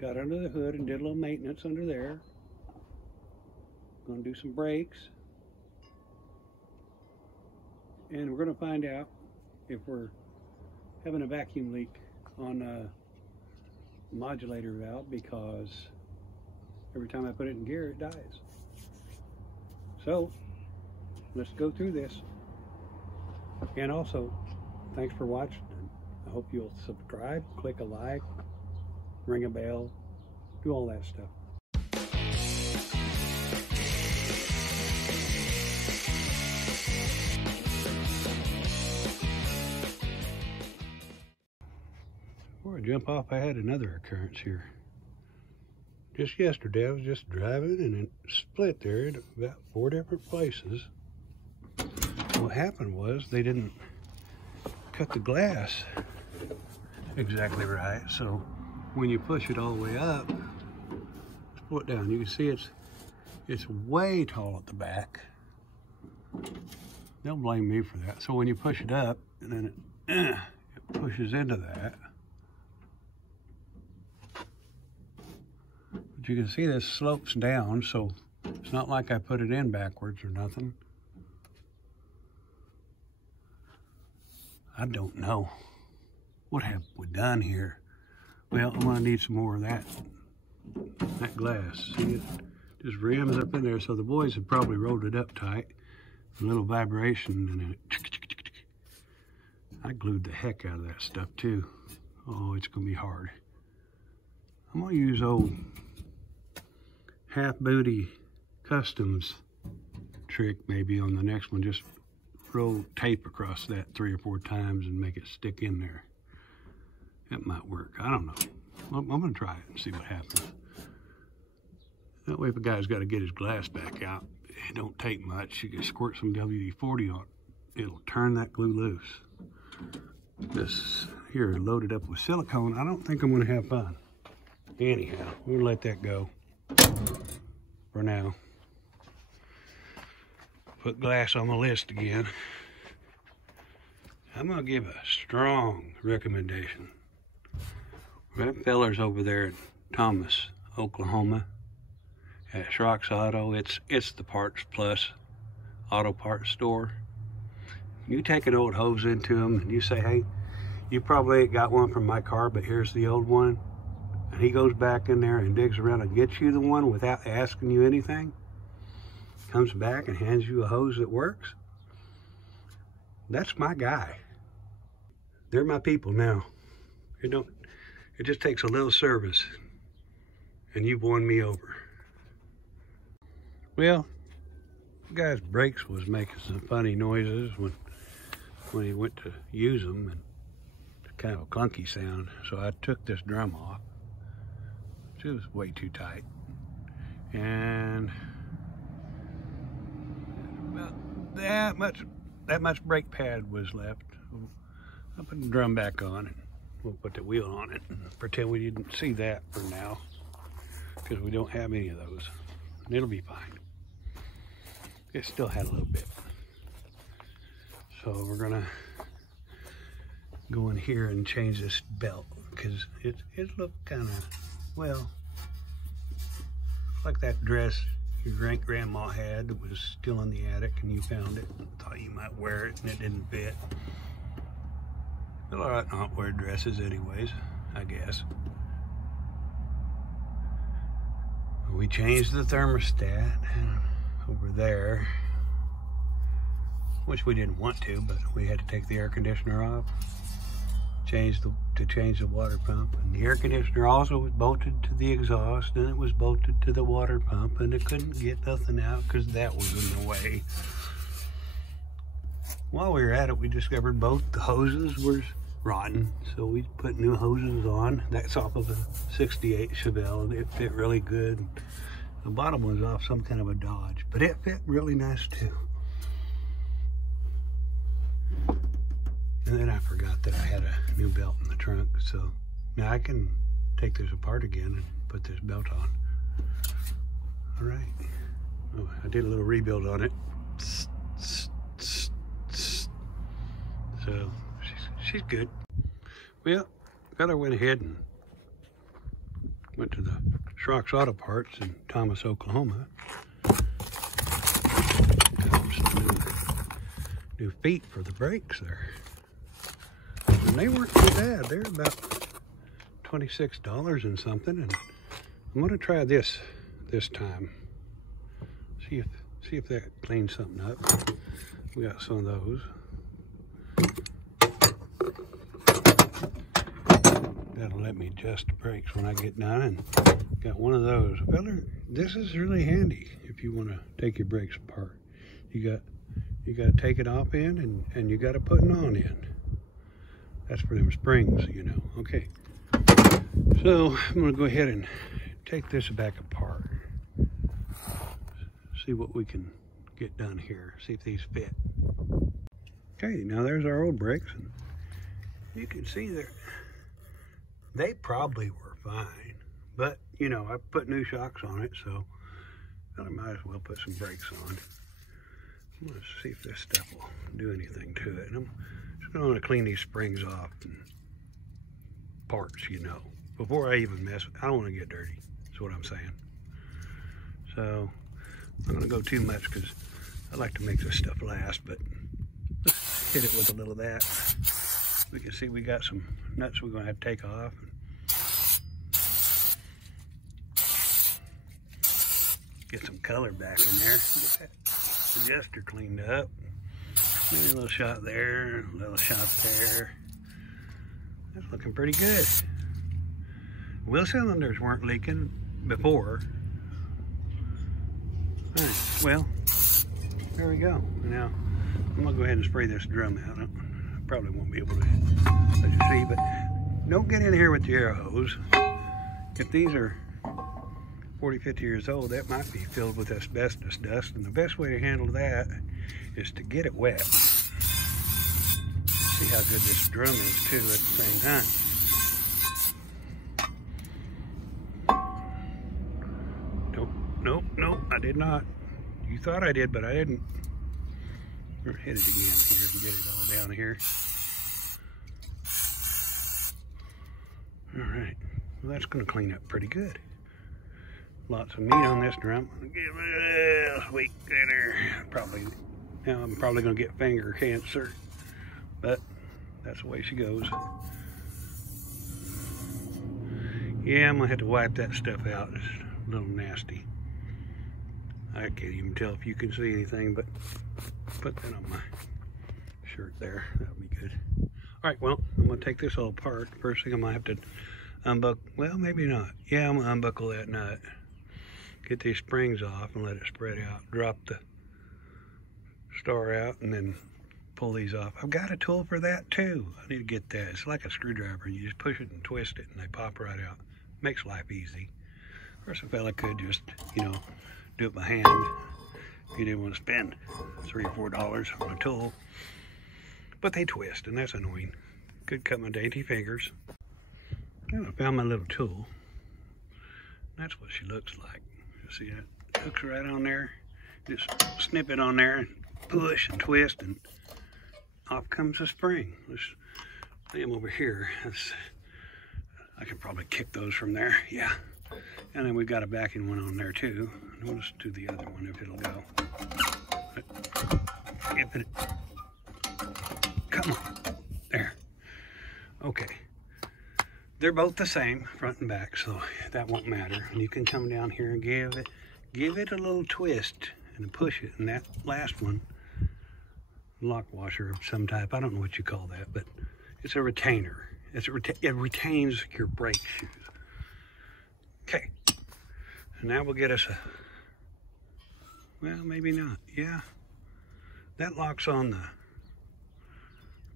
got under the hood and did a little maintenance under there. Gonna do some brakes. And we're gonna find out if we're having a vacuum leak on a modulator valve, because every time I put it in gear, it dies. So let's go through this. And also, thanks for watching. I hope you'll subscribe, click a like, ring a bell, do all that stuff. Before I jump off, I had another occurrence here. Just yesterday, I was just driving and it split there at about 4 different places. What happened was they didn't cut the glass exactly right, so when you push it all the way up, pull it down, you can see it's way tall at the back. They'll blame me for that. So when you push it up, and then it pushes into that. But you can see this slopes down, so it's not like I put it in backwards or nothing. I don't know. What have we done here? Well, I'm gonna need some more of that glass. See, it just rams up in there, so the boys have probably rolled it up tight. A little vibration, and then I glued the heck out of that stuff too. Oh, it's gonna be hard. I'm gonna use old half booty customs trick maybe on the next one. Just roll tape across that 3 or 4 times and make it stick in there. That might work. I don't know. I'm gonna try it and see what happens. That way, if a guy's got to get his glass back out, it don't take much. You can squirt some WD-40 on it. It'll turn that glue loose. This here loaded up with silicone. I don't think I'm gonna have fun. Anyhow, we'll let that go for now. Put glass on the list again. I'm gonna give a strong recommendation. That feller's over there in Thomas, Oklahoma, at Schrock's Auto. It's the Parts Plus auto parts store. You take an old hose into him and you say, hey, you probably ain't got one from my car, but here's the old one. And he goes back in there and digs around and gets you the one without asking you anything. Comes back and hands you a hose that works. That's my guy. They're my people now. It just takes a little service and you've won me over. Well, the guy's brakes was making some funny noises when he went to use them, and kind of a clunky sound. So I took this drum off. It was way too tight. And about that much brake pad was left. I'll put the drum back on and we'll put the wheel on it and pretend we didn't see that for now, because we don't have any of those. And it'll be fine. It still had a little bit. So we're gonna go in here and change this belt, because it looked kind of, well, like that dress your great-grandma had that was still in the attic and you found it and thought you might wear it and it didn't fit. But I don't wear dresses anyways, I guess. We changed the thermostat over there, which we didn't want to, but we had to take the air conditioner off. Change the water pump, and the air conditioner also was bolted to the exhaust, and it was bolted to the water pump, and it couldn't get nothing out because that was in the way. While we were at it, we discovered both the hoses were rotten, so we put new hoses on. That's off of a 68 Chevelle, and it fit really good. The bottom was off some kind of a Dodge, but it fit really nice too. And then I forgot that I had a new belt in the trunk, so now I can take this apart again and put this belt on. All right. Oh, I did a little rebuild on it. So she's good. Well, fella went ahead and Went to the Schrock's Auto Parts in Thomas, Oklahoma. Got some new feet for the brakes there. And they weren't too bad. They're about $26 and something. And I'm gonna try this time. See if that cleans something up. We got some of those. That'll let me adjust the brakes when I get done, and got one of those. Well, this is really handy if you want to take your brakes apart. You got to take it off in, and you got to put it on in. That's for them springs, you know. Okay. So I'm going to go ahead and take this back apart. See what we can get done here. See if these fit. Okay, now there's our old brakes, and you can see they probably were fine, but you know, I put new shocks on it, so I might as well put some brakes on. I'm gonna see if this stuff will do anything to it. And I'm just gonna clean these springs off and parts, you know, before I even mess with it. I don't want to get dirty, that's what I'm saying. So I'm not gonna go too much because I like to make this stuff last, but let's hit it with a little of that. We can see we got some nuts we're gonna have to take off. Get some color back in there. Get that adjuster cleaned up. Maybe a little shot there, a little shot there. That's looking pretty good. Wheel cylinders weren't leaking before. All right, well, there we go. Now, I'm gonna go ahead and spray this drum out. I probably won't be able to let you see, but don't get in here with the air hose. If these are 40, 50 years old, that might be filled with asbestos dust, and the best way to handle that is to get it wet. See how good this drum is too at the same time. Nope, I did not. You thought I did, but I didn't. We're gonna hit it again here and get it all down here. All right, well, that's gonna clean up pretty good. Lots of meat on this drum. Give it a little sweet dinner. I'm probably gonna get finger cancer, but that's the way she goes. Yeah, I'm gonna have to wipe that stuff out. It's a little nasty. I can't even tell if you can see anything, but put that on my shirt there. That'll be good. All right, well, I'm gonna take this all apart. First thing I might have to unbuckle, well, maybe not. Yeah, I'm gonna unbuckle that nut. Get these springs off and let it spread out. Drop the star out and then pull these off. I've got a tool for that too. I need to get that. It's like a screwdriver. You just push it and twist it and they pop right out. Makes life easy. Of course, a fella could just, you know, do it by hand if you didn't want to spend $3 or $4 on a tool. But they twist, and that's annoying. Could cut my dainty fingers. I found my little tool. That's what she looks like. You see that? Hooks right on there. Just snip it on there and push and twist, and off comes the spring. Let's lay them over here. I could probably kick those from there. Yeah. And then we've got a backing one on there too. And we'll just do the other one if it'll go. If it, come on. There. Okay. They're both the same, front and back, so that won't matter. And you can come down here and give it a little twist and push it. And that last one, lock washer of some type, I don't know what you call that, but it's a retainer. It retains your brake shoes. Okay, and now we'll get us a, well, maybe not. Yeah, that locks on the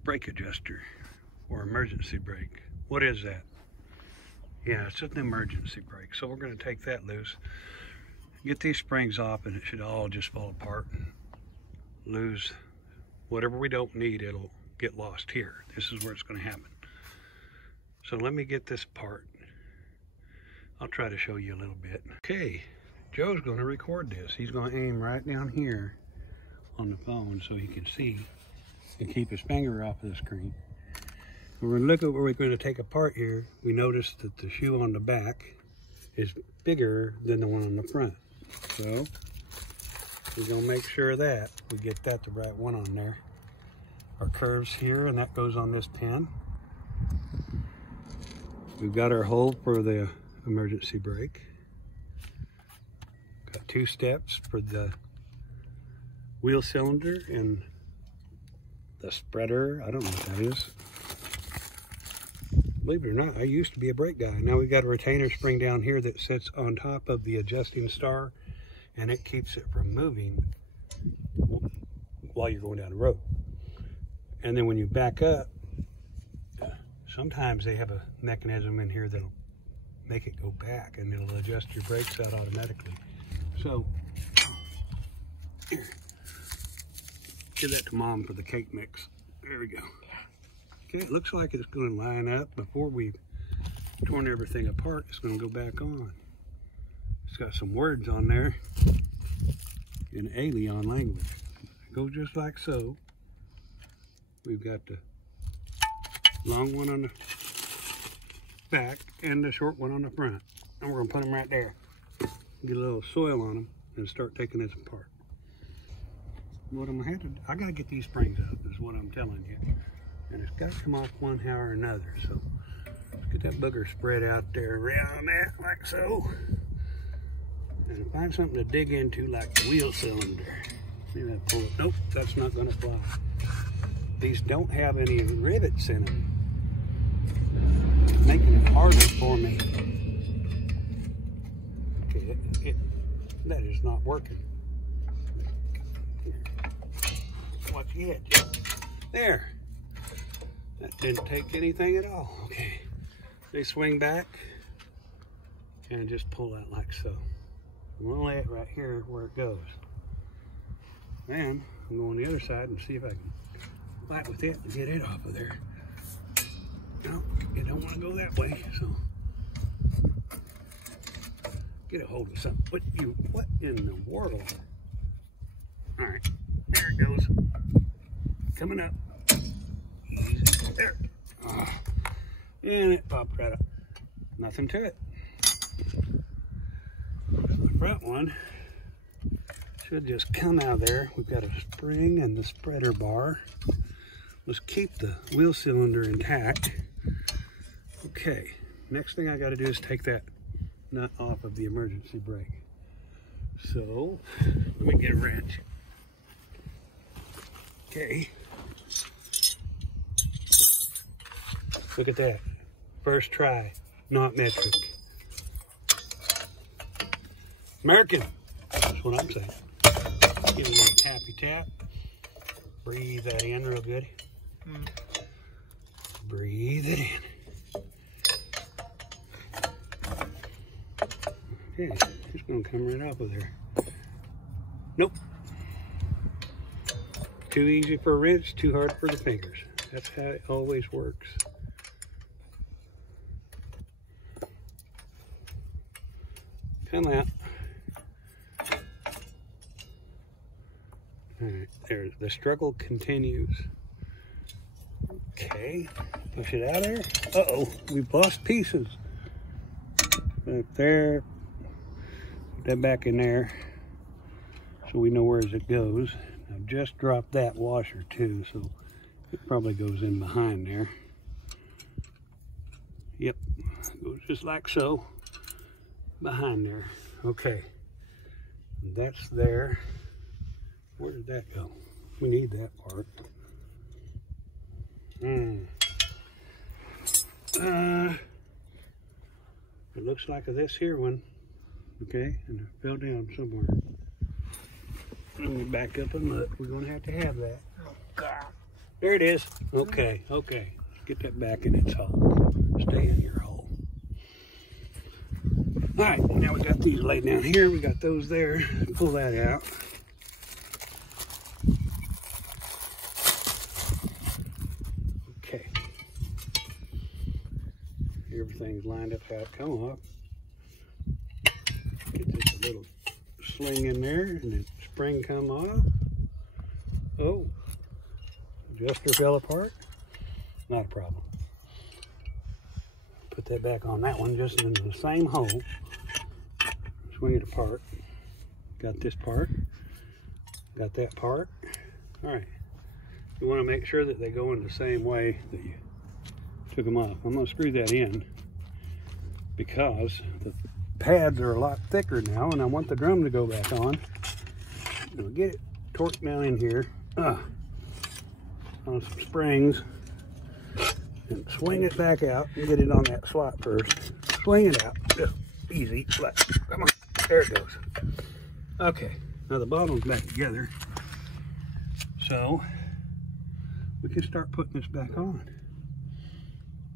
brake adjuster or emergency brake. What is that? Yeah, it's an emergency brake. So we're going to take that loose, get these springs off, and it should all just fall apart and lose whatever we don't need. It'll get lost here. This is where it's going to happen. So let me get this apart. I'll try to show you a little bit. Okay, Joe's going to record this. He's going to aim right down here on the phone so he can see and keep his finger off of the screen. We're going to look at what we're going to take apart here. We noticed that the shoe on the back is bigger than the one on the front. So we're gonna make sure that we get that the right one on there. Our curves here, and that goes on this pin. We've got our hole for the emergency brake. Got 2 steps for the wheel cylinder and the spreader. I don't know what that is. Believe it or not, I used to be a brake guy. Now we've got a retainer spring down here that sits on top of the adjusting star, and it keeps it from moving while you're going down the road. And then when you back up, sometimes they have a mechanism in here that'll make it go back, and it'll adjust your brakes out automatically. So, here, give that to Mom for the cake mix. There we go. Okay, it looks like it's going to line up. Before we've torn everything apart, it's going to go back on. It's got some words on there in alien language. It goes just like so. We've got the long one on the back and the short one on the front. And we're going to put them right there. Get a little soil on them and start taking this apart. What I'm going to have to do, I got to get these springs out, is what I'm telling you. And it's got to come off one how or another. So let's get that booger spread out there around that like so. And find something to dig into like the wheel cylinder. Maybe I'll pull it. Nope, that's not going to fly. These don't have any rivets in them, making it harder for me. Okay, that is not working. Here. Watch the edge. There. That didn't take anything at all. Okay. They swing back and just pull out like so. I'm gonna lay it right here where it goes. Then I'm going on the other side and see if I can fight with it and get it off of there. No, you don't want to go that way, so get a hold of something. What in the world? All right, there it goes. Coming up. Easy. There. And it popped right up. Nothing to it. The front one should just come out of there. We've got a spring and the spreader bar. Let's keep the wheel cylinder intact. Okay, next thing I got to do is take that nut off of the emergency brake. So, let me get a wrench. Okay. Look at that. First try, not metric. American, that's what I'm saying. Give it a little tappy tap. Breathe that in real good. Breathe it in. Okay, it's gonna come right off of there. Nope. Too easy for a wrench, too hard for the fingers. That's how it always works. Come out. All right, there, the struggle continues. Okay, push it out of there. Uh-oh, we've lost pieces. Right there, put that back in there so we know where it goes. I've just dropped that washer too, so it probably goes in behind there. Yep, goes just like so, behind there. Okay, that's there. Where did that go? We need that part. It looks like this here one. Okay, and it fell down somewhere. Let me back up and look. We're going to have that. Oh, God. There it is. Okay, okay. Let's get that back in its hole. Stay in your hole. All right, now we got these laid down here. We got those there. Pull that out. Okay. Everything's lined up how it come off. Get this little sling in there and the spring come off. Oh, adjuster fell apart. Not a problem. Put that back on that one, just into the same hole. Swing it apart. Got this part. Got that part. All right. You want to make sure that they go in the same way that you took them off. I'm going to screw that in because the pads are a lot thicker now, and I want the drum to go back on. I'm going to get it torqued down in here on some springs and swing it back out and get it on that slot first. Swing it out, just easy. Come on, there it goes. Okay, now the bottom's back together, so we can start putting this back on.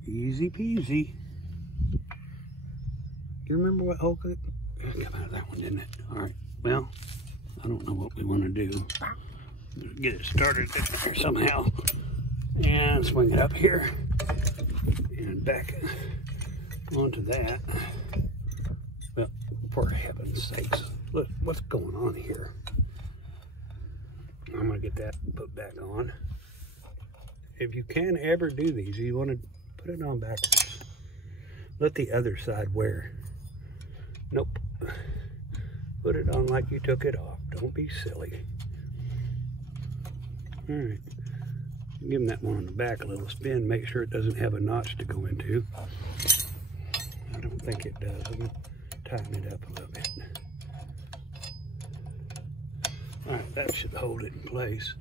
Easy peasy. You remember what hole it came out of that one, didn't it? All right, well, I don't know what we want to do. Get it started there somehow. And swing it up here. And back onto that. Well, for heaven's sakes, look what's going on here. I'm going to get that put back on. If you can ever do these, you want to put it on backwards. Let the other side wear. Nope. Put it on like you took it off. Don't be silly. All right. Give him that one on the back a little spin. Make sure it doesn't have a notch to go into. I don't think it does. I'm going to tighten it up a little bit. All right, that should hold it in place.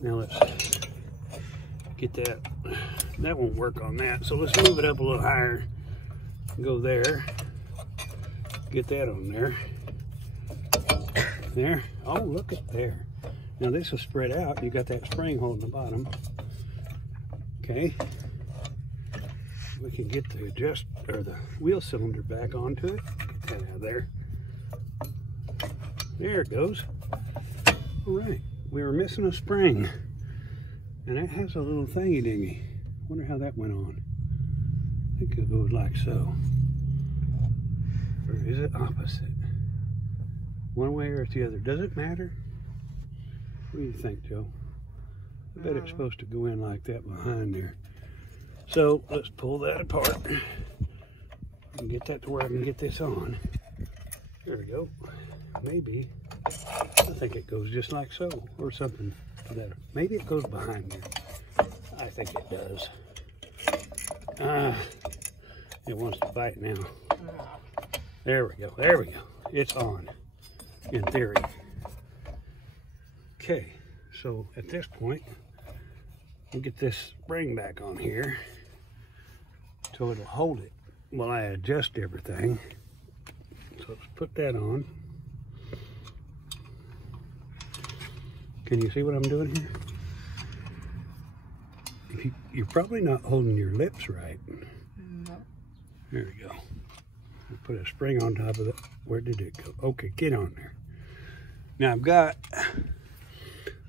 Now let's get that. That won't work on that. So let's move it up a little higher. Go there. Get that on there. There. Oh, look at there. Now this is spread out. You got that spring holding the bottom. Okay. We can get the wheel cylinder back onto it. Get that out of there. There it goes. All right. We were missing a spring. And that has a little thingy dingy. Wonder how that went on. I think it goes like so. Or is it opposite? One way or the other. Does it matter? What do you think, Joe? I bet it's supposed to go in like that behind there. So let's pull that apart and get that to where I can get this on. There we go. Maybe. I think it goes just like so, or something to that. Maybe it goes behind there. I think it does. It wants to bite now. There we go. There we go. It's on, in theory. Okay, so at this point, we'll get this spring back on here so it'll hold it while I adjust everything. So let's put that on. Can you see what I'm doing here? You're probably not holding your lips right. No. There we go. I'll put a spring on top of it. Where did it go? Okay, get on there. Now I've got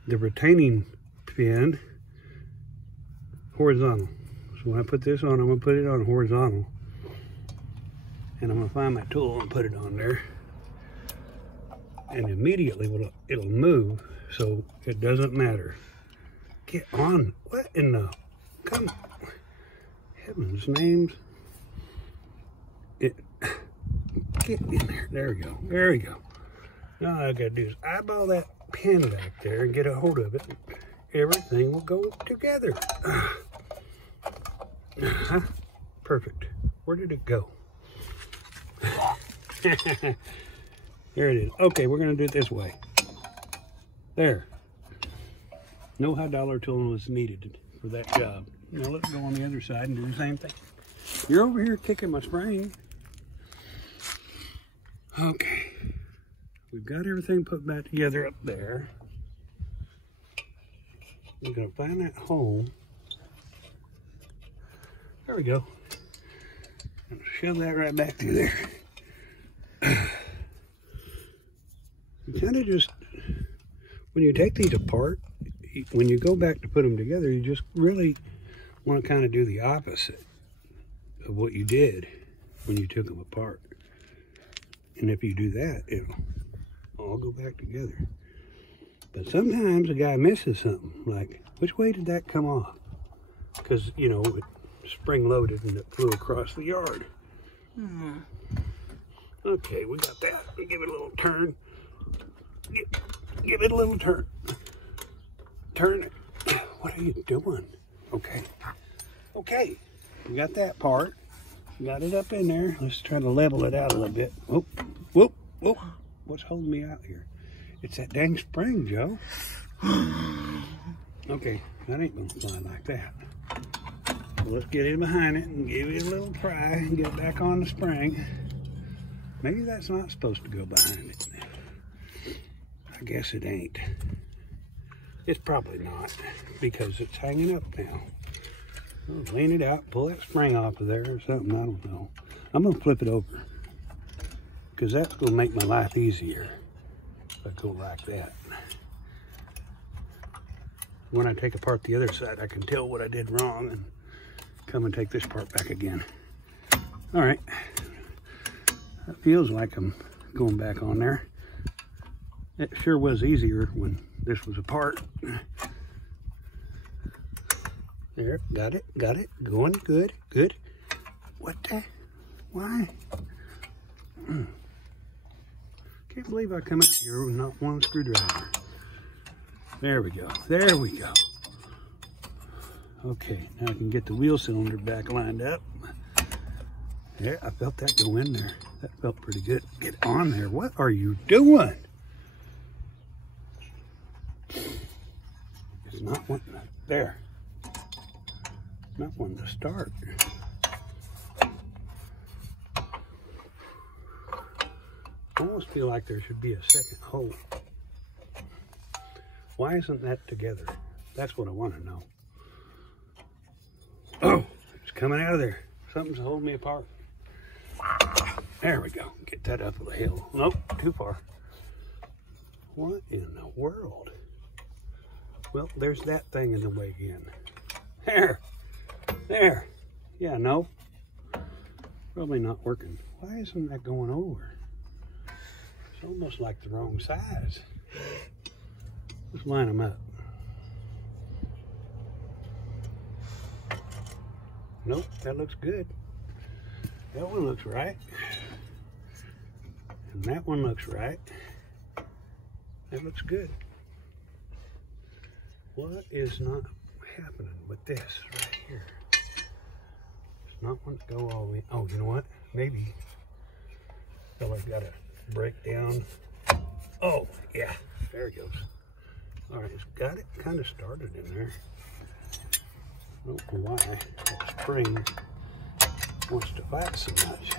the retaining pin horizontal. So when I put this on, I'm going to put it on horizontal. And I'm going to find my tool and put it on there. And immediately it'll move, so it doesn't matter. Get on. What in the... Come on. Heaven's names. Get in there. There we go. There we go. Now all I got to do is eyeball that pin back there and get a hold of it. Everything will go together. Perfect. Where did it go? There it is. Okay, we're going to do it this way. There. No high dollar tool was needed for that job. Now let's go on the other side and do the same thing. You're over here kicking my spring. Okay. We've got everything put back together up there. We're going to find that hole. There we go. I'm going to shove that right back through there. You kind of just, when you take these apart, when you go back to put them together, you just really want to kind of do the opposite of what you did when you took them apart. And if you do that, it'll all go back together. But sometimes a guy misses something, like, which way did that come off? Because, you know, spring-loaded and it flew across the yard. Okay, we got that. We give it a little turn. Give it a little turn. Turn it. What are you doing? Okay. Okay, we got that part. Got it up in there. Let's try to level it out a little bit. Whoop, whoop, whoop. What's holding me out here? It's that dang spring, Joe. Okay, that ain't gonna fly like that. So let's get in behind it and give it a little pry and get back on the spring. Maybe that's not supposed to go behind it. I guess it ain't. It's probably not because it's hanging up now. I'll lean it out, pull that spring off of there or something, I don't know. I'm gonna flip it over because that's gonna make my life easier if I go like that. When I take apart the other side, I can tell what I did wrong and come and take this part back again. All right, that feels like I'm going back on there. It sure was easier when this was apart. There, got it, going, good, good. What the, why? Can't believe I come out here with not one screwdriver. There we go, there we go. Okay, now I can get the wheel cylinder back lined up. There, I felt that go in there. That felt pretty good. Get on there, what are you doing? It's not wanting to, there. Not one to start. I almost feel like there should be a second hole. Why isn't that together? That's what I want to know. Oh, it's coming out of there. Something's holding me apart. There we go. Get that up the hill. Nope, too far. What in the world? Well, there's that thing in the way again. There. There. Yeah, no. Probably not working. Why isn't that going over? It's almost like the wrong size. Let's line them up. Nope, that looks good. That one looks right. And that one looks right. That looks good. What is not happening with this right here? It's not want to go all the way. Oh, you know what? Maybe fella's got to break down. Oh, yeah, there it goes. All right, it's got it kind of started in there. I don't know why that spring wants to fight so much.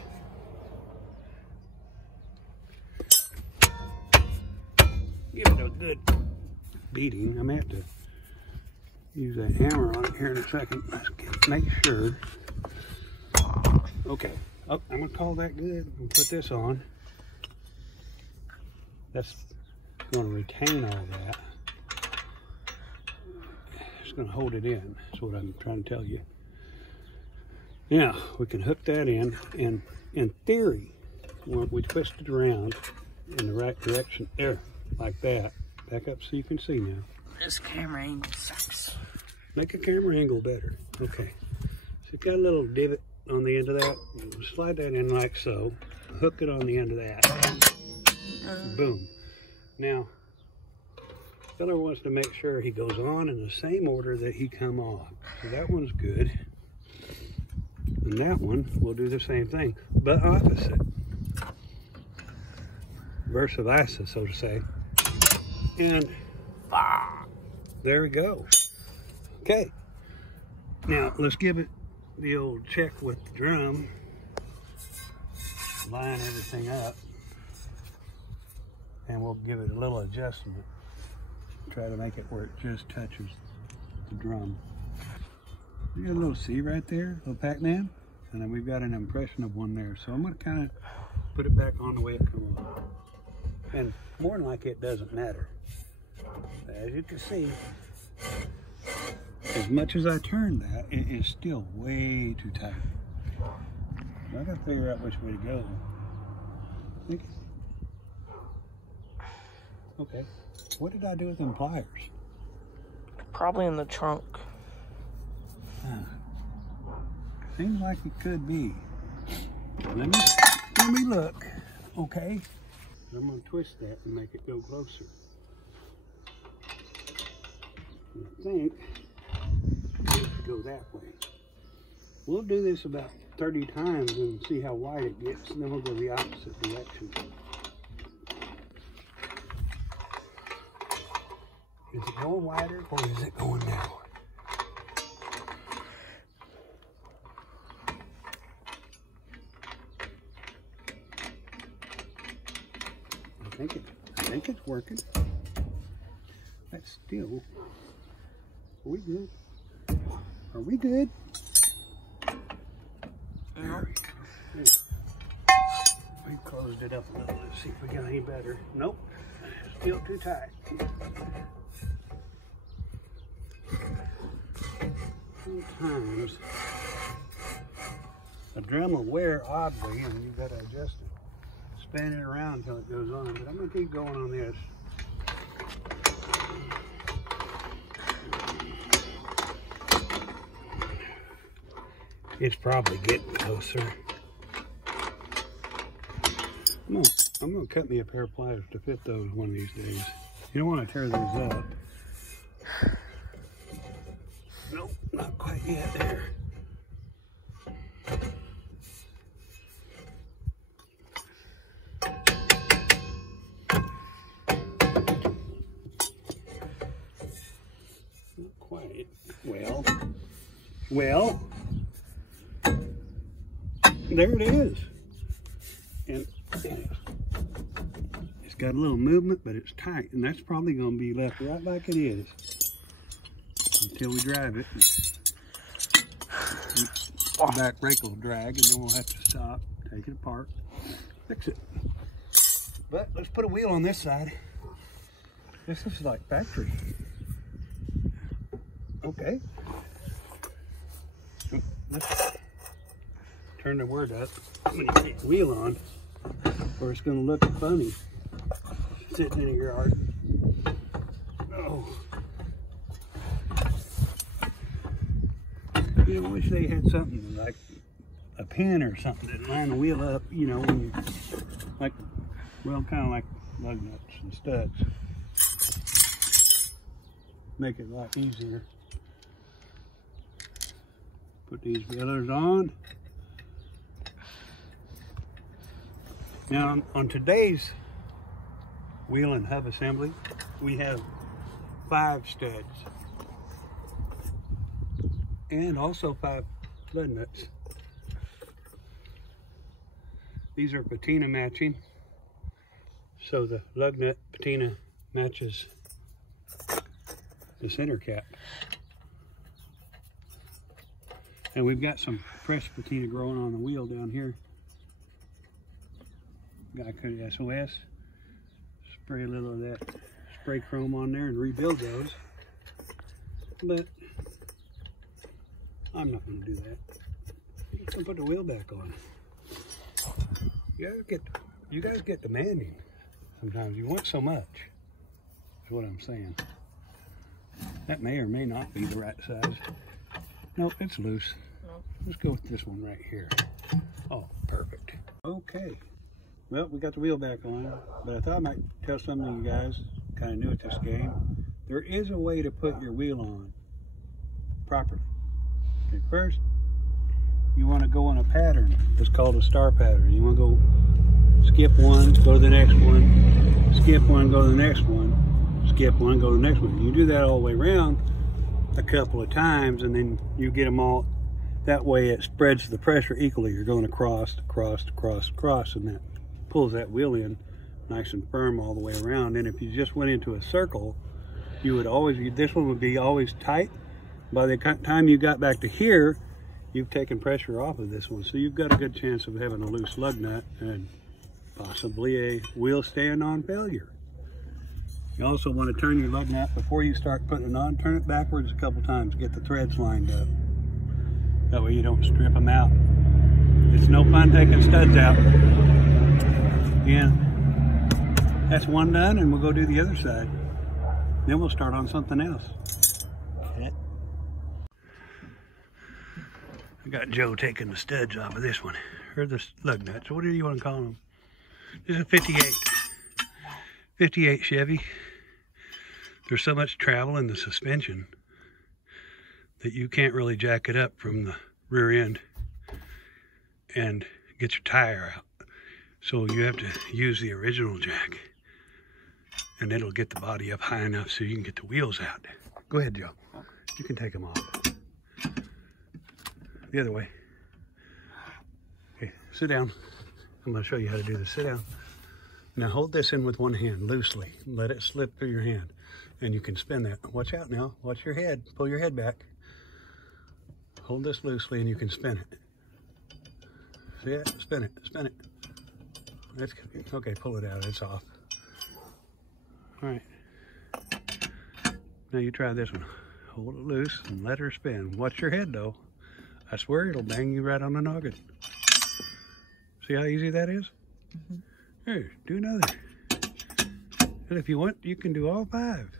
Give it a good beating. I may have to use that hammer on it here in a second. Let's make sure. Okay. Oh, I'm gonna call that good. I'm gonna put this on. That's gonna retain all that. It's gonna hold it in. That's what I'm trying to tell you. Now we can hook that in, and in theory, when we twist it around in the right direction, there, like that. Back up so you can see now. This camera angle sucks. Make a camera angle better. Okay. So you've got a little divot on the end of that. Slide that in like so. Hook it on the end of that. Boom. Now, fella wants to make sure he goes on in the same order that he come off. So that one's good. And that one will do the same thing, but opposite. Versa versa, so to say. And there we go. Okay. Now let's give it the old check with the drum. Line everything up. And we'll give it a little adjustment. Try to make it where it just touches the drum. You got a little C right there, a little Pac-Man. And then we've got an impression of one there. So I'm gonna kind of put it back on the way it comes on. And more than likely it doesn't matter. As you can see, as much as I turn that, it is still way too tight. I gotta figure out which way to go. Okay, what did I do with them pliers? Probably in the trunk. Seems like it could be. Let me look, okay? I'm gonna twist that and make it go closer. I think it should go that way. We'll do this about 30 times and see how wide it gets, and then we'll go the opposite direction. Is it going wider or is it going narrower? I think it's working. That's still. Are we good? Are we good? Yeah. We closed it up a little. Let's see if we got any better. Nope. Still too tight. Sometimes the drum will wear oddly and you've got to adjust it. Spin it around until it goes on, but I'm going to keep going on this. It's probably getting closer. I'm gonna cut me a pair of pliers to fit those one of these days. You don't want to tear those up. Nope, not quite yet there. Not quite. Well, there it is. And it's got a little movement, but it's tight, and that's probably going to be left right like it is until we drive it. The back brake will drag, and then we'll have to stop, take it apart, fix it. But let's put a wheel on this side. This is like factory. Okay. Let's turn the word up when you take the wheel on, or it's going to look funny sitting in a yard. Oh. You know, I wish they had something like a pin or something that line the wheel up, you know, when you, like, well, kind of like lug nuts and studs. Make it a lot easier. Put these wheelers on. Now, on today's wheel and hub assembly, we have 5 studs and also 5 lug nuts. These are patina matching, so the lug nut patina matches the center cap. And we've got some fresh patina growing on the wheel down here. Guy could SOS, spray a little of that spray chrome on there and rebuild those. But I'm not going to do that. I'm just going to put the wheel back on. You guys get demanding. Sometimes you want so much, is what I'm saying. That may or may not be the right size. Nope, it's loose. Let's go with this one right here. Oh, perfect. Okay. Well, we got the wheel back on, but I thought I might tell some of you guys, kind of new at this game, there is a way to put your wheel on properly. Okay, first, you want to go on a pattern. It's called a star pattern. You want to go skip one, go to the next one, skip one, go to the next one, skip one, go to the next one. You do that all the way around a couple of times, and then you get them all. That way it spreads the pressure equally. You're going across, across, across, across, and that pulls that wheel in nice and firm all the way around. And if you just went into a circle, you would always, this one would be always tight. By the time you got back to here, you've taken pressure off of this one. So you've got a good chance of having a loose lug nut and possibly a wheel stand-on failure. You also want to turn your lug nut before you start putting it on. Turn it backwards a couple times, get the threads lined up. That way you don't strip them out. It's no fun taking studs out. And that's one done, and we'll go do the other side. Then we'll start on something else. I got Joe taking the studs off of this one, or the lug nuts. What do you want to call them? This is a 58 Chevy. There's so much travel in the suspension that you can't really jack it up from the rear end and get your tire out. So you have to use the original jack, and it'll get the body up high enough so you can get the wheels out. Go ahead, Joe. You can take them off. The other way. Okay, sit down. I'm going to show you how to do this. Sit down. Now hold this in with one hand loosely. Let it slip through your hand, and you can spin that. Watch out now. Watch your head. Pull your head back. Hold this loosely, and you can spin it. See it? Spin it. Spin it. That's okay. Pull it out. It's off. All right. Now you try this one. Hold it loose and let her spin. Watch your head though. I swear it'll bang you right on the noggin. See how easy that is? Mm-hmm. Here, do another. And if you want, you can do all 5.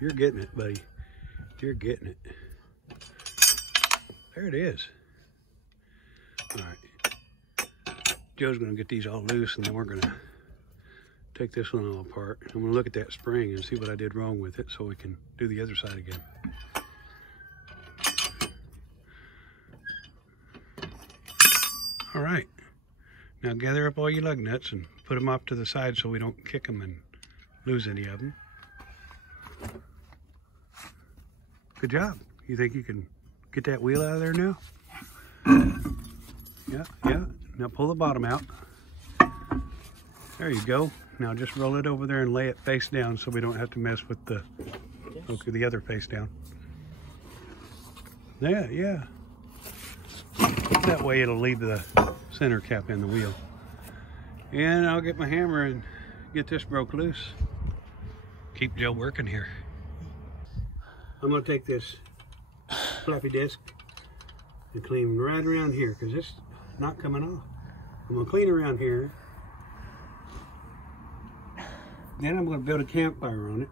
You're getting it, buddy. You're getting it. There it is. All right. Joe's gonna get these all loose, and then we're gonna take this one all apart. I'm gonna look at that spring and see what I did wrong with it so we can do the other side again. All right, now gather up all your lug nuts and put them off to the side so we don't kick them and lose any of them. Good job. You think you can get that wheel out of there now? Yeah. Now pull the bottom out. There you go. Now just roll it over there and lay it face down so we don't have to mess with the, okay, the other face down. Yeah. That way it'll leave the center cap in the wheel. And I'll get my hammer and get this broke loose. Keep Joe working here. I'm gonna take this fluffy disc and clean right around here because it's not coming off. I'm gonna clean around here. Then I'm gonna build a campfire on it.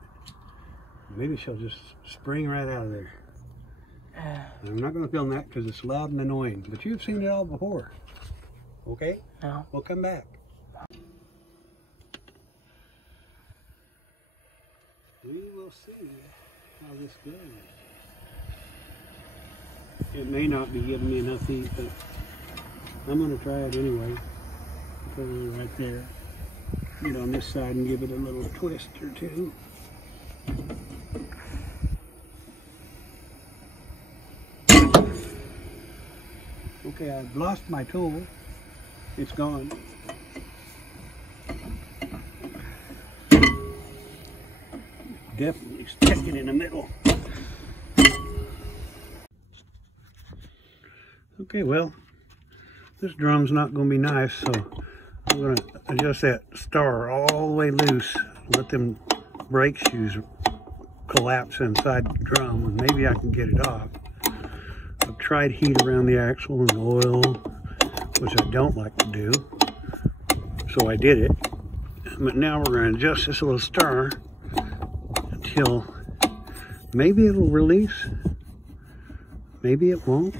Maybe she'll just spring right out of there. I'm not gonna film that because it's loud and annoying, but you've seen it all before. Okay? No. We'll come back. We will see how this goes. It may not be giving me enough heat, but I'm gonna try it anyway. Put it right there. Get on this side and give it a little twist or two. Okay, I've lost my tool. It's gone. Definitely stick it in the middle. Okay, well, this drum's not going to be nice, so I'm going to adjust that star all the way loose. Let them brake shoes collapse inside the drum, and maybe I can get it off. I've tried heat around the axle and oil, which I don't like to do, so I did it. But now we're going to adjust this little star until maybe it'll release, maybe it won't.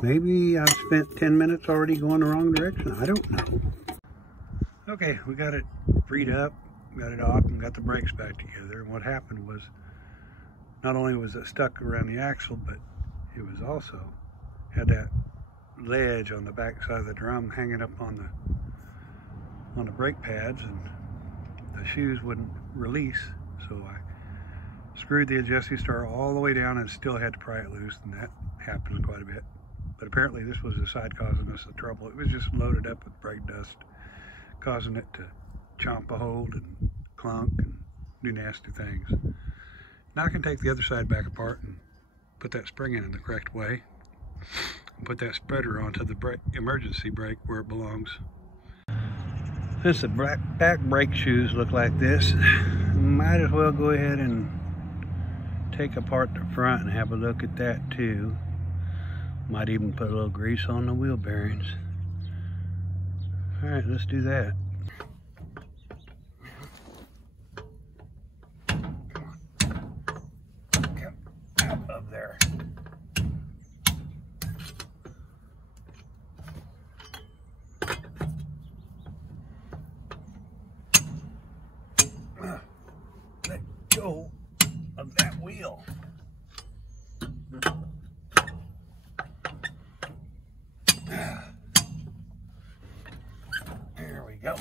Maybe I've spent 10 minutes already going the wrong direction. I don't know. Okay, we got it freed up, got it off, and got the brakes back together. And what happened was, not only was it stuck around the axle, but it was also had that ledge on the back side of the drum hanging up on the brake pads, and the shoes wouldn't release. So I screwed the adjusting star all the way down and still had to pry it loose, and that happened quite a bit. But apparently this was the side causing us the trouble. It was just loaded up with brake dust, causing it to chomp a hold and clunk and do nasty things. Now I can take the other side back apart and put that spring in the correct way and put that spreader onto the emergency brake where it belongs. Since the back brake shoes look like this, might as well go ahead and take apart the front and have a look at that too. Might even put a little grease on the wheel bearings. All right, let's do that. Come out of there. go.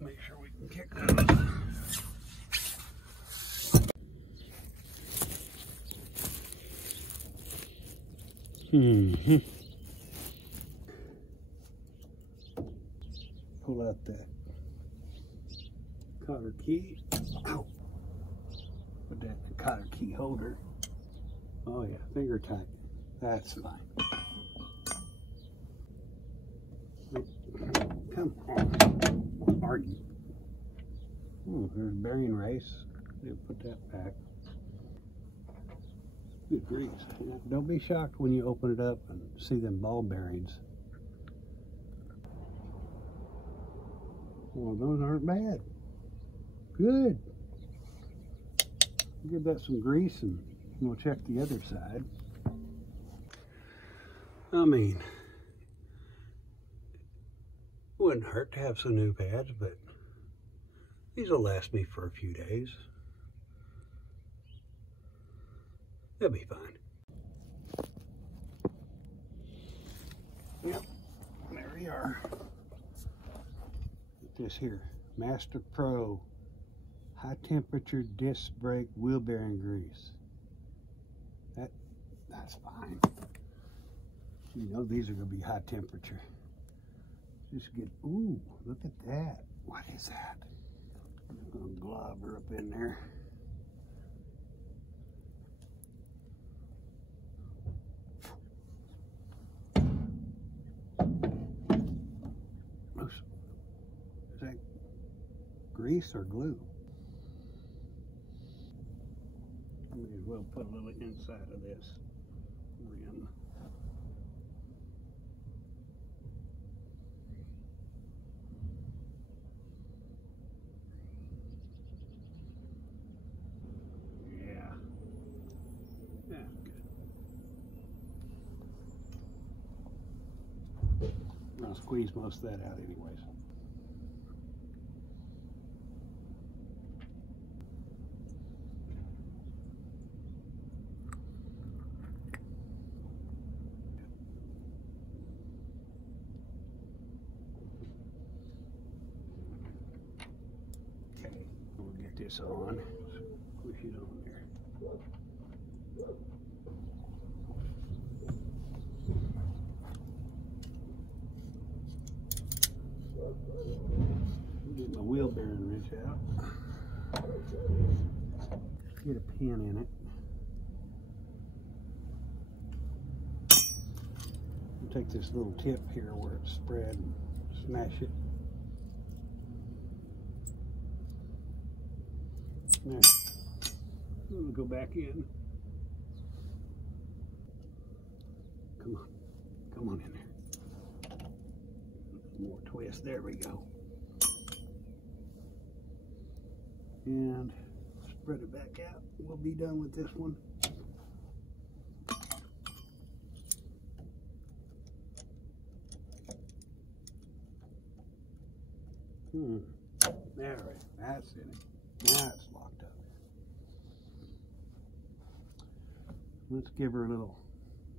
Make sure we can kick those. Pull out that cotter key. Ow. Put that in the cotter key holder. Oh yeah, finger tight. That's fine. Come on. Argue. There's bearing race. Put that back. Good grease. Don't be shocked when you open it up and see them ball bearings. Well, those aren't bad. Good. Give that some grease and we'll check the other side. I mean, it wouldn't hurt to have some new pads, but these will last me for a few days. They'll be fine. Yep, there we are. This here, Master Pro high temperature disc brake wheel bearing grease. That's fine. You know these are gonna be high temperature. Just get, ooh, look at that. What is that? I'm gonna globber up in there. Is that grease or glue? I may as well put a little inside of this rim. Yeah. That's good. I'll squeeze most of that out anyways. Okay, we'll get this on. Push it on there. Get my wheel bearing wrench out. Get a pin in it. I'll take this little tip here where it's spread and smash it. There. We'll go back in. Come on. Come on in there. More twist. There we go. And spread it back out. We'll be done with this one. There, that's in it. Now it's locked up. Let's give her a little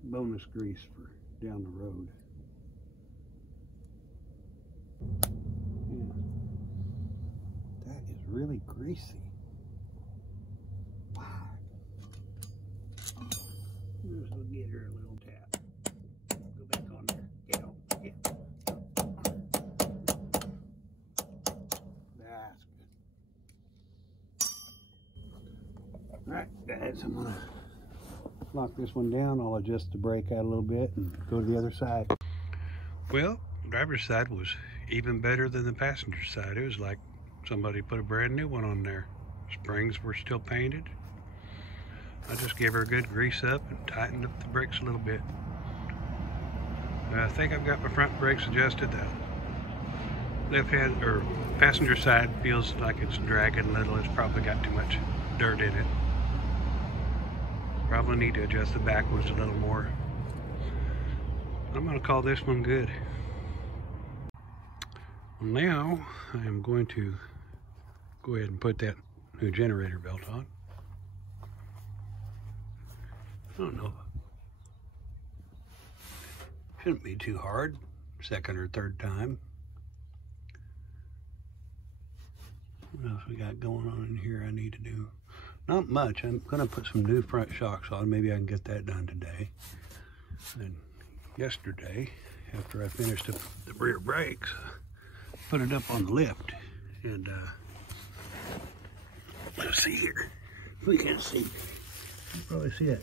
bonus grease for down the road. Yeah. That is really greasy. Wow. Just we'll get her a little tap. Go back on there. Get on. Get. That's good. Alright, guys, I'm gonna lock this one down. I'll adjust the brake out a little bit and go to the other side. Well, driver's side was even better than the passenger side. It was like somebody put a brand new one on there. Springs were still painted. I just gave her a good grease up and tightened up the brakes a little bit. I think I've got my front brakes adjusted. The left hand or passenger side feels like it's dragging a little. It's probably got too much dirt in it. Probably need to adjust the back ones a little more. I'm going to call this one good. Now I am going to go ahead and put that new generator belt on. I don't know. Shouldn't be too hard. Second or third time. What else we got going on in here I need to do? Not much. I'm going to put some new front shocks on. Maybe I can get that done today. And yesterday, after I finished the rear brakes, put it up on the lift. And let's see here. We can't see. You probably see that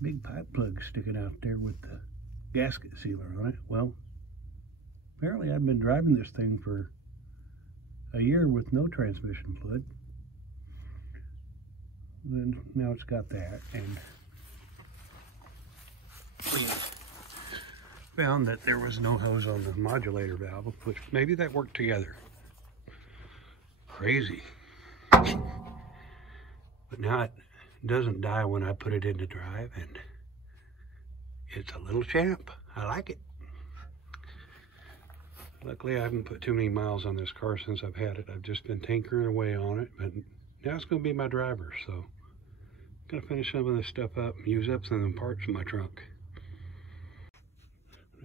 big pipe plug sticking out there with the gasket sealer on it. Well, apparently I've been driving this thing for a year with no transmission fluid. Then now it's got that, and we found that there was no hose on the modulator valve, which maybe that worked together. Crazy. But now it doesn't die when I put it into drive, and it's a little champ. I like it. Luckily, I haven't put too many miles on this car since I've had it. I've just been tinkering away on it, but now it's going to be my driver, so I'm going to finish some of this stuff up and use up some of the parts in my trunk.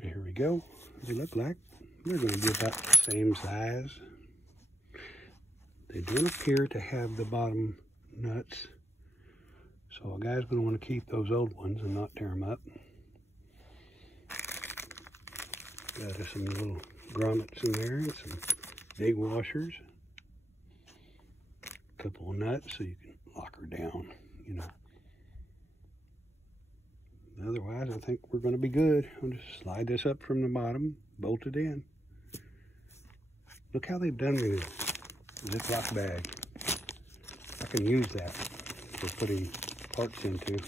Here we go. They look like they're going to be about the same size. They don't appear to have the bottom nuts, so a guy's going to want to keep those old ones and not tear them up. Got some little grommets in there and some big washers. A couple of nuts so you can lock her down, you know. Otherwise, I think we're going to be good. I'll just slide this up from the bottom, bolt it in. Look how they've done me the Ziploc bag. I can use that for putting parts into.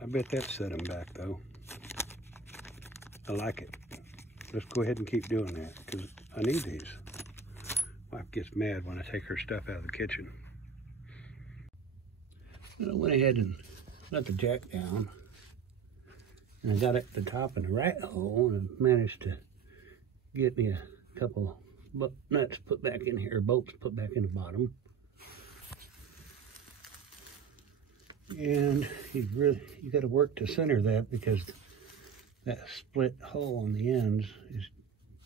I bet that set them back though. I like it. Let's go ahead and keep doing that because I need these. Wife gets mad when I take her stuff out of the kitchen. And I went ahead and let the jack down. And I got it at the top in the right hole and managed to get me a couple nuts put back in here, bolts put back in the bottom. And you got to work to center that because that split hole on the ends is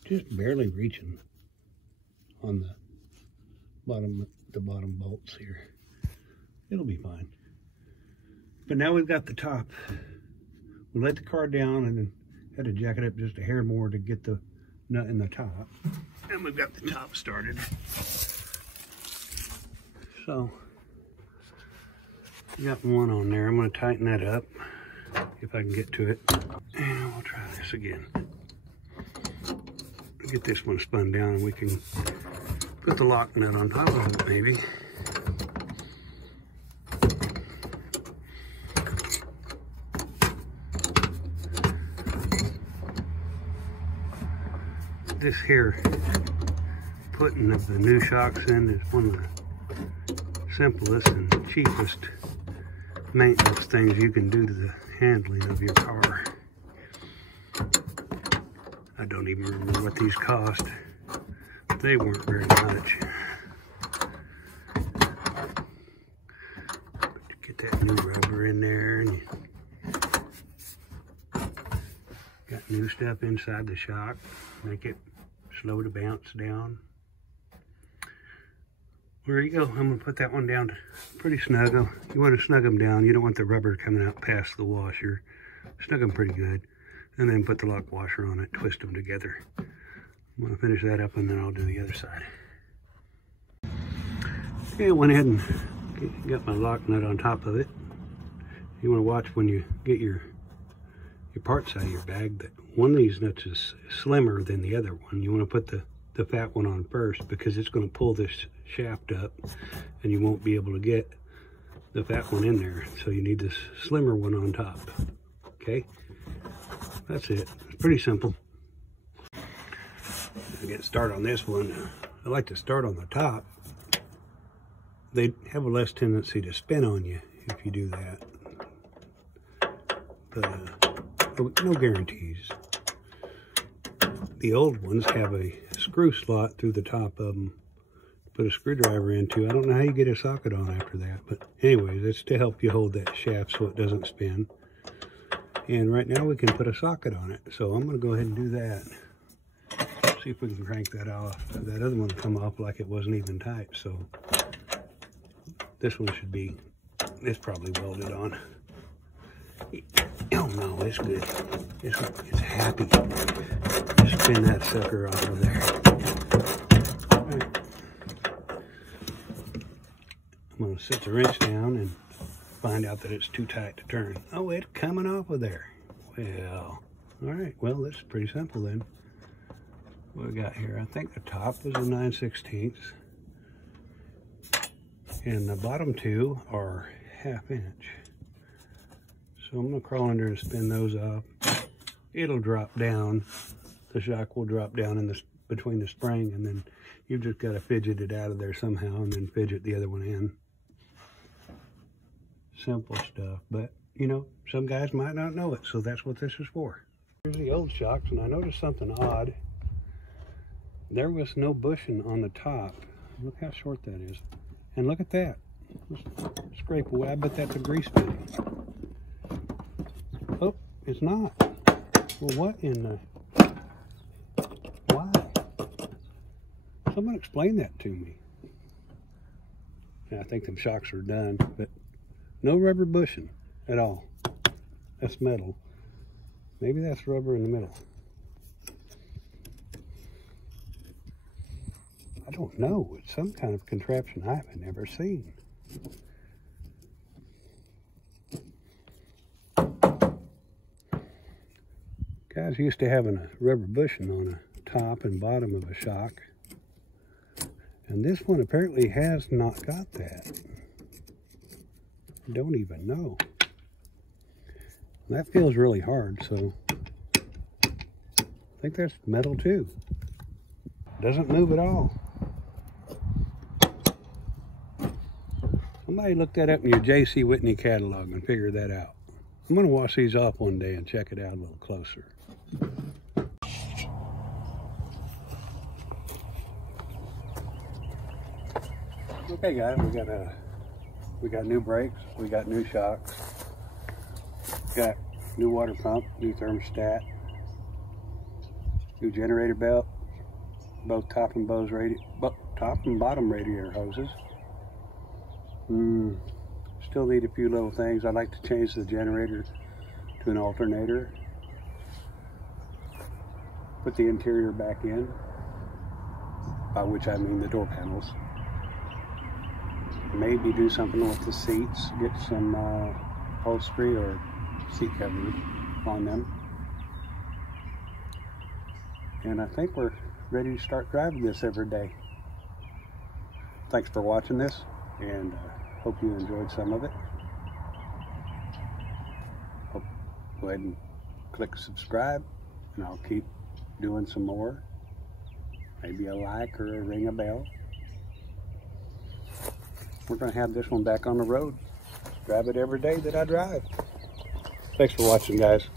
just barely reaching on the bottom bolts here. It'll be fine. But now we've got the top. We let the car down and then had to jack it up just a hair more to get the nut in the top. And we've got the top started. So, we got one on there. I'm going to tighten that up if I can get to it. And we'll try this again. Get this one spun down and we can put the lock nut on top of it maybe. This here, putting of the new shocks in is one of the simplest and cheapest maintenance things you can do to the handling of your car. I don't even remember what these cost. They weren't very much. Get that new rubber in there, and you got new stuff inside the shock. Make it slow to bounce down. There you go. I'm going to put that one down pretty snug. You want to snug them down. You don't want the rubber coming out past the washer. Snug them pretty good. And then put the lock washer on it. Twist them together. I'm going to finish that up and then I'll do the other side. Okay, I went ahead and got my lock nut on top of it. You want to watch when you get your parts out of your bag that one of these nuts is slimmer than the other one. You want to put the fat one on first because it's going to pull this shaft up and you won't be able to get the fat one in there. So you need this slimmer one on top. Okay, that's it. It's pretty simple. To get started on this one, I like to start on the top. They have a less tendency to spin on you if you do that. But no guarantees. The old ones have a screw slot through the top of them put a screwdriver into. I don't know how you get a socket on after that, but anyways, it's to help you hold that shaft so it doesn't spin. And right now we can put a socket on it. So I'm going to go ahead and do that. See if we can crank that off. That other one come off like it wasn't even tight. So this one should be, it's probably welded on. Oh no, it's good. It's happy. Just spin that sucker off of there. Right. I'm going to set the wrench down and find out that it's too tight to turn. Oh, it's coming off of there. Well, all right. Well, this is pretty simple then. What we got here? I think the top was a 9/16, and the bottom two are 1/2 inch. So I'm going to crawl under and spin those up. It'll drop down. The shock will drop down in the between the spring, and then you've just got to fidget it out of there somehow, and then fidget the other one in. Simple stuff, but you know, some guys might not know it, so that's what this is for. Here's the old shocks, and I noticed something odd. There was no bushing on the top. Look how short that is. And look at that. Let's scrape away. I bet that's a grease fitting. Oh, it's not. Well, what in the... Why? Someone explain that to me. Yeah, I think them shocks are done, but no rubber bushing at all. That's metal. Maybe that's rubber in the middle. I don't know. It's some kind of contraption I haven't never seen. Guys used to having a rubber bushing on the top and bottom of a shock. And this one apparently has not got that. I don't even know. That feels really hard, so I think that's metal too. Doesn't move at all. Somebody look that up in your J.C. Whitney catalog and figure that out. I'm going to wash these off one day and check it out a little closer. Okay guys, we got new brakes, we got new shocks, got new water pump, new thermostat, new generator belt, both top and bottom radiator hoses. Still need a few little things. I'd like to change the generator to an alternator. Put the interior back in, by which I mean the door panels. Maybe do something with the seats, get some upholstery or seat covers on them. And I think we're ready to start driving this every day. Thanks for watching this, and hope you enjoyed some of it. Go ahead and click subscribe, and I'll keep doing some more. Maybe a like or a ring a bell. We're going to have this one back on the road. Drive it every day that I drive. Thanks for watching, guys.